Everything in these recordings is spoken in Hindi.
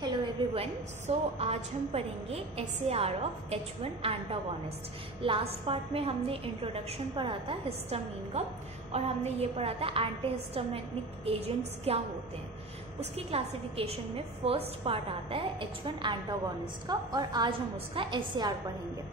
Hello everyone. आज हम पढ़ेंगे SAR of H1 antagonist. Last part में हमने इंट्रोडक्शन पढ़ा था हिस्टामीन का, और हमने ये पढ़ा था एंटी हिस्टामिनिक एजेंट्स क्या होते हैं। उसकी क्लासिफिकेशन में फर्स्ट पार्ट आता है H1 एंटागोनिस्ट का, और आज हम उसका SAR पढ़ेंगे।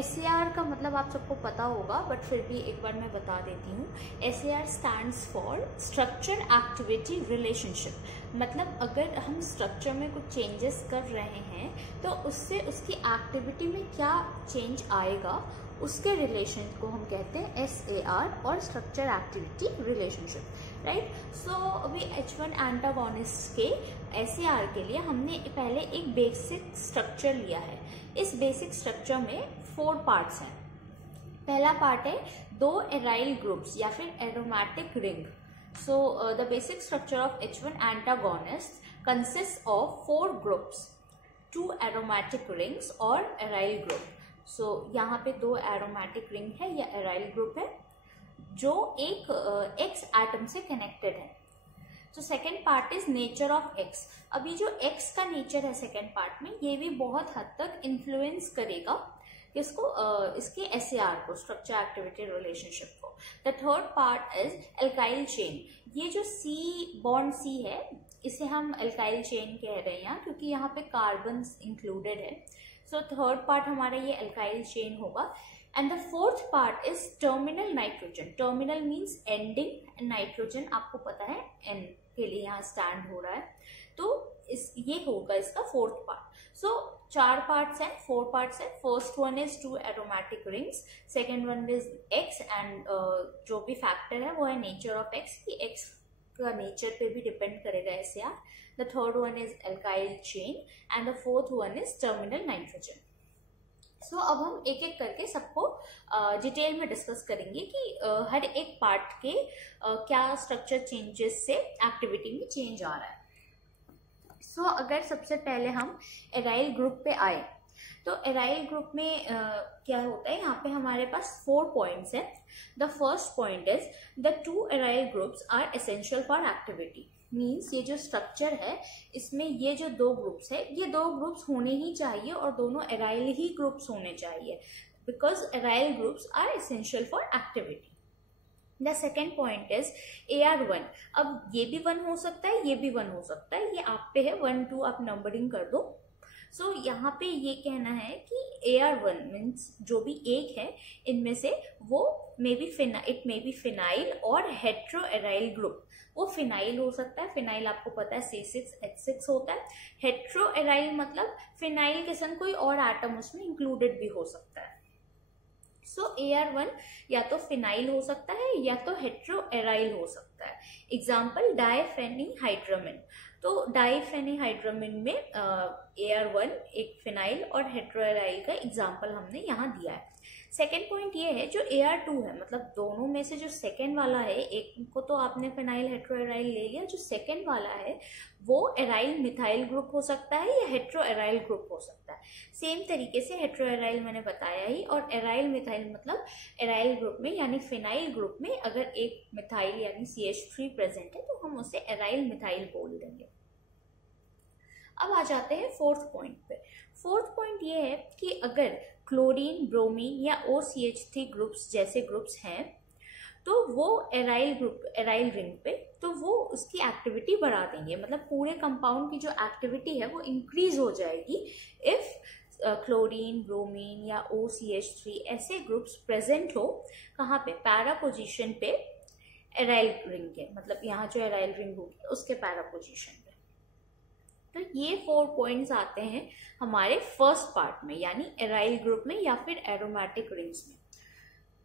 SAR का मतलब आप सबको पता होगा, बट फिर भी एक बार मैं बता देती हूँ। SAR stands for structure activity relationship. मतलब अगर हम स्ट्रक्चर में कुछ चेंजेस कर रहे हैं तो उससे उसकी एक्टिविटी में क्या चेंज आएगा, उसके रिलेशन को हम कहते हैं SAR और स्ट्रक्चर एक्टिविटी रिलेशनशिप, राइट। सो अभी H1 एंटागोनिस्ट के SAR के लिए हमने पहले एक बेसिक स्ट्रक्चर लिया है। इस बेसिक स्ट्रक्चर में 4 पार्ट्स हैं। पहला पार्ट है 2 एराइल ग्रुप्स या फिर aromatic ring. So the basic structure of H1 antagonist consists of 4 groups, 2 aromatic rings और aryl group. So यहाँ पे 2 aromatic ring है या aryl group है जो एक X atom से connected है। तो second part is nature of X। अभी जो X का नेचर है सेकेंड पार्ट में, ये भी बहुत हद तक इन्फ्लुएंस करेगा इसको इसके SAR को, स्ट्रक्चर एक्टिविटी रिलेशनशिप को। The third part is alkyl chain. ये जो बॉन्ड C है, इसे हम एल्काइल चेन कह रहे हैं यहाँ, क्योंकि यहाँ पे कार्बन इंक्लूडेड है। सो थर्ड पार्ट हमारा ये एल्काइल चेन होगा। And the fourth part is terminal nitrogen. Terminal means ending, nitrogen आपको पता है N के लिए यहाँ स्टैंड हो रहा है, तो ये होगा इसका फोर्थ पार्ट। सो 4 पार्ट्स हैं, 4 पार्ट्स हैं। First one is 2 aromatic rings, second one is X, and जो भी फैक्टर है वो है नेचर ऑफ X, कि X का नेचर पे भी डिपेंड करेगा SAR। The third one is alkyl chain and the fourth one is terminal nitrogen. So अब हम एक एक करके सबको डिटेल में डिस्कस करेंगे कि हर एक पार्ट के क्या स्ट्रक्चर चेंजेस से एक्टिविटी में चेंज आ रहा है। सो अगर सबसे पहले हम एराइल ग्रुप पे आए, तो एराइल ग्रुप में क्या होता है, यहाँ पे हमारे पास 4 पॉइंट्स हैं। The first point is the 2 aryl groups are essential for activity. Means ये जो स्ट्रक्चर है, इसमें ये जो 2 ग्रुप्स है, ये 2 ग्रुप्स होने ही चाहिए और दोनों एराइल ही ग्रुप्स होने चाहिए, because aryl groups are essential for activity. The second point is AR1। अब ये भी 1 हो सकता है, ये भी 1 हो सकता है, ये आप पे है, 1 2 आप नंबरिंग कर दो। सो यहाँ पे ये कहना है कि AR1 मीन्स जो भी एक है इनमें से, वो इट मे बी फिनाइल और हेट्रो एराइल ग्रुप। वो फिनाइल हो सकता है, फिनाइल आपको पता है C6H6 होता है। हेट्रो एराइल मतलब फिनाइल के संग कोई और एटम उसमें इंक्लूडेड भी हो सकता है। सो AR1 या तो फिनाइल हो सकता है या तो हेट्रो एराइल हो सकता है। एग्जाम्पल डाइफेनिहाइड्रामिन। तो डाइफेनिहाइड्रामिन में AR1 एक फिनाइल और हेट्रो एराइल का एग्जाम्पल हमने यहाँ दिया है। सेकेंड पॉइंट ये है जो AR2 है, मतलब दोनों में से जो सेकेंड वाला है, एक को तो आपने फिनाइल हेट्रो एराइल ले लिया, जो सेकेंड वाला है वो एराइल मिथाइल ग्रुप हो सकता है या हेट्रो एराइल ग्रुप हो सकता है। सेम तरीके से हेट्रो एराइल मैंने बताया ही, और एराइल मिथाइल मतलब एराइल ग्रुप में यानी फिनाइल ग्रुप में अगर एक मिथाइल यानी CH3 प्रेजेंट है तो हम उसे एराइल मिथाइल बोल देंगे। अब आ जाते हैं फोर्थ पॉइंट पे। फोर्थ पॉइंट ये है कि अगर क्लोरीन, ब्रोमीन या OCH3 ग्रुप्स जैसे ग्रुप्स हैं तो वो एराइल रिंग पे, तो वो उसकी एक्टिविटी बढ़ा देंगे। मतलब पूरे कंपाउंड की जो एक्टिविटी है वो इंक्रीज हो जाएगी इफ क्लोरीन, ब्रोमीन या OCH3 ऐसे ग्रुप्स प्रेजेंट हो। कहाँ पे? पैरा पोजीशन पे एराइल रिंग के, मतलब यहाँ जो एराइल रिंग होगी उसके पैरा पोजीशन पे। तो ये 4 पॉइंट्स आते हैं हमारे फर्स्ट पार्ट में, यानी एराइल ग्रुप में या फिर एरोमेटिक रिंग्स में।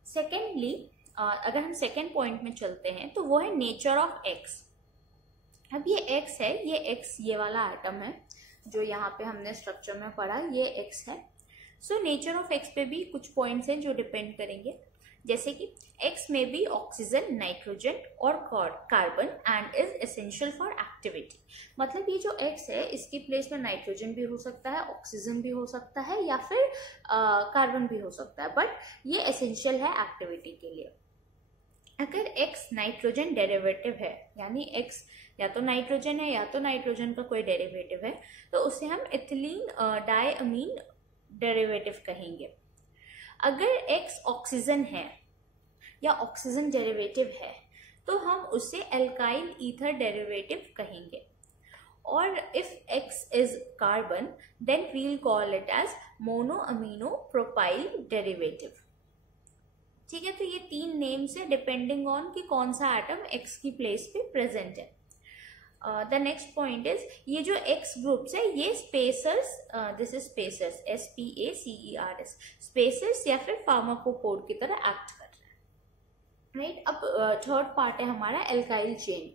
सेकेंडली अगर हम सेकेंड पॉइंट में चलते हैं तो वो है नेचर ऑफ X। अब ये X है, ये वाला एटम है जो यहाँ पे हमने स्ट्रक्चर में पढ़ा, ये X है। सो नेचर ऑफ X पे भी कुछ पॉइंट्स हैं जो डिपेंड करेंगे, जैसे कि X में भी ऑक्सीजन, नाइट्रोजन और carbon and is essential for activity. मतलब ये जो X है इसकी प्लेस में नाइट्रोजन भी हो सकता है, ऑक्सीजन भी हो सकता है या फिर कार्बन भी हो सकता है, बट ये एसेंशियल है एक्टिविटी के लिए। अगर X नाइट्रोजन डेरिवेटिव है, यानी X या तो नाइट्रोजन है या तो नाइट्रोजन का कोई डेरिवेटिव है, तो उसे हम इथिलीन डायअमीन डेरिवेटिव कहेंगे। अगर X ऑक्सीजन है या ऑक्सीजन डेरिवेटिव है तो हम उसे एल्काइल ईथर डेरिवेटिव कहेंगे। और if X is carbon then we'll call it as mono amino propyl derivative. ठीक है, तो ये 3 नेम्स है डिपेंडिंग ऑन कि कौन सा एटम X की प्लेस पे प्रेजेंट है। द नेक्स्ट पॉइंट इज ये जो X ग्रुप्स है ये spacers, this is spacers, SPACERS, spacers या फिर फार्माकोफोर की तरह एक्ट कर रहे हैं, राइट। अब थर्ड पार्ट है हमारा एल्काइल चेन।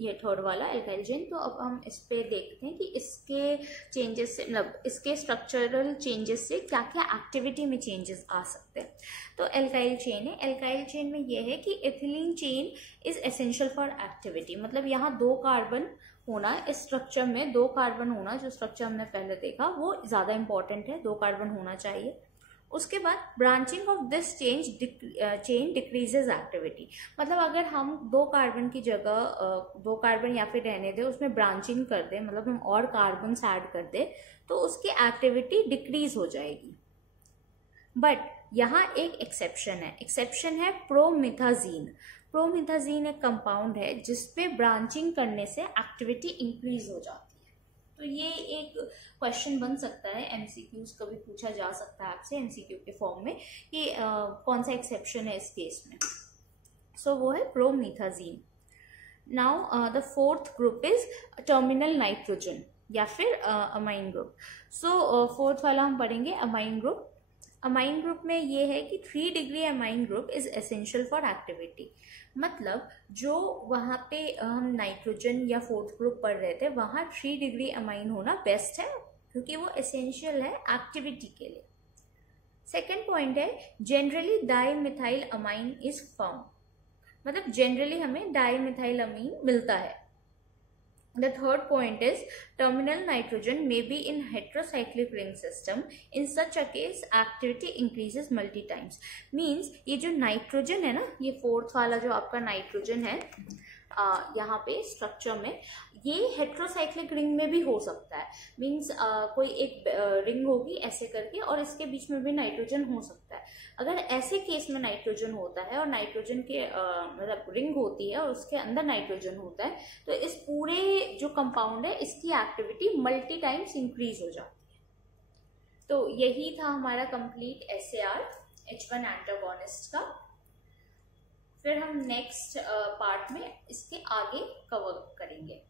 ये थर्ड वाला एल्काइल चेन। तो अब हम इस पे देखते हैं कि इसके चेंजेस से, मतलब इसके स्ट्रक्चरल चेंजेस से क्या क्या एक्टिविटी में चेंजेस आ सकते हैं। तो एल्काइल चेन है, एल्काइल चेन में ये है कि ethylene chain is essential for activity. मतलब यहाँ 2 कार्बन होना, इस स्ट्रक्चर में 2 कार्बन होना, जो स्ट्रक्चर हमने पहले देखा वो ज्यादा इंपॉर्टेंट है, 2 कार्बन होना चाहिए। उसके बाद branching of this chain decreases activity. मतलब अगर हम 2 कार्बन की जगह 2 कार्बन या फिर रहने दें, उसमें ब्रांचिंग कर दें, मतलब हम और कार्बन ऐड कर दें, तो उसकी एक्टिविटी डिक्रीज हो जाएगी। बट यहाँ एक एक्सेप्शन है प्रोमिथाजीन। प्रोमिथाजीन एक कंपाउंड है जिसपे ब्रांचिंग करने से एक्टिविटी इंक्रीज हो जाती है। तो ये एक क्वेश्चन बन सकता है, एमसीक्यूज कभी पूछा जा सकता है आपसे एमसीक्यू के फॉर्म में कि कौन सा एक्सेप्शन है इस केस में। सो वो है promethazine. Now the fourth group is terminal nitrogen या फिर अमाइन ग्रुप। सो फोर्थ वाला हम पढ़ेंगे अमाइन ग्रुप। अमाइन ग्रुप में ये है कि 3 degree amine group is essential for activity. मतलब जो वहाँ पे हम नाइट्रोजन या फोर्थ ग्रुप पढ़ रहे थे वहाँ 3 डिग्री अमाइन होना बेस्ट है, क्योंकि वो एसेंशियल है एक्टिविटी के लिए। सेकेंड पॉइंट है generally dimethyl amine is found. मतलब जनरली हमें डाईमिथाइल अमीन मिलता है। The third point is terminal nitrogen may be in heterocyclic ring system. In such a case, activity increases multi times. Means ये जो नाइट्रोजन है ना, ये फोर्थ वाला जो आपका नाइट्रोजन है यहाँ पे स्ट्रक्चर में, ये हेट्रोसाइक्लिक रिंग में भी हो सकता है। मीन्स कोई एक रिंग होगी ऐसे करके और इसके बीच में भी नाइट्रोजन हो सकता है। अगर ऐसे केस में नाइट्रोजन होता है और नाइट्रोजन के मतलब रिंग होती है और उसके अंदर नाइट्रोजन होता है, तो इस पूरे जो कंपाउंड है इसकी एक्टिविटी मल्टी टाइम्स इंक्रीज हो जाती है। तो यही था हमारा कंप्लीट SAR H1 एंटागोनिस्ट का। फिर हम नेक्स्ट पार्ट में इसके आगे कवर करेंगे।